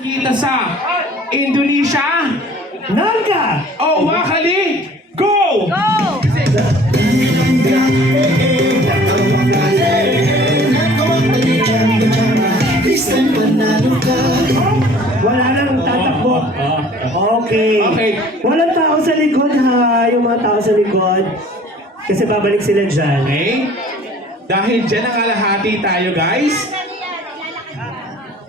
Kita sa Indonesia. Nangka! Oh, Wakali, go! Wala nang tatakbo. Okay. Okay. Walang tao sa likod ha. Yung mga tao sa likod. Kasi babalik sila dyan. Okay? Dahil dyan ang alahati tayo, guys.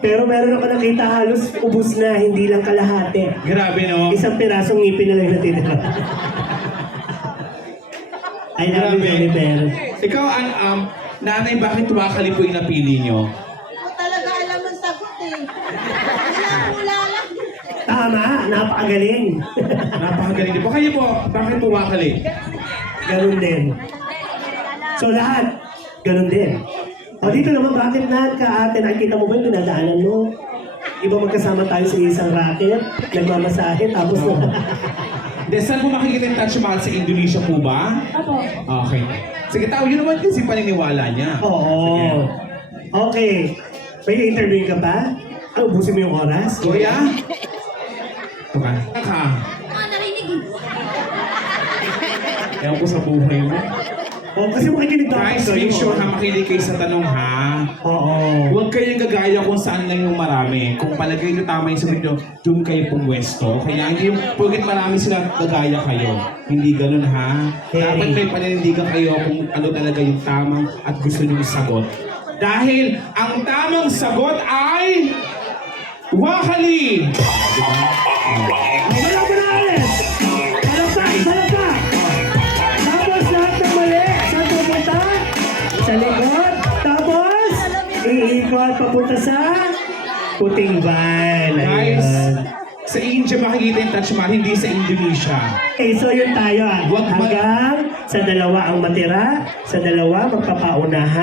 Pero meron ako nakita halos ubus na, hindi lang kalahati. Grabe, no? Isang pirasong ngipin na lang natitira. Ay, namin Grabe. kami pero. Ikaw, nanay, bakit Wakali po yung napili nyo? Ako talaga alam ang sagot eh. Hula lang. Tama, napakagaling. Napakagaling din po. Kayo po, bakit po Wakali? Ganun din. So lahat, ganun din. O dito naman, bakit na ate, nakikita mo ba yung dinadaanan mo? Iba magkasama tayo sa isang racket, nagmamasahe, tapos Hindi, saan po makikita yung Taj Mahal sa Indonesia po ba? Apo. Okay. Sige, tao, yun naman kasi paniniwala niya. Oo. Okay. May interview ka pa? Ah, ubusin mo yung oras? Kuya? Ito ka. Ka. Narinig. Ewan ko sa buhay mo. Oo, kasi makikinig na Guys, make sure ha, makinig kayo sa tanong ha. Oo. Huwag kayong gagaya kung saan lang yung marami. Kung palagay nyo tama yung sagot nyo, doon kayo pumwesto. Kaya hindi yung pagkat marami sila, gagaya kayo. Hindi ganun ha. Dapat may paninindigan kayo kung ano talaga yung tamang at gusto nyo sagot. Dahil ang tamang sagot ay Wakali! Wala ko na alis! Salaksak! Salaksak! Tapos lahat ng mali! Saan pupunta? Sa likod. Tapos, iikot papunta sa puting van. Guys, Ayan. sa India makikita yung Taj Mahal, hindi sa Indonesia. Okay, so yun tayo ah. Wag ma- Hanggang sa dalawa ang matira, sa dalawa magpapaunahan.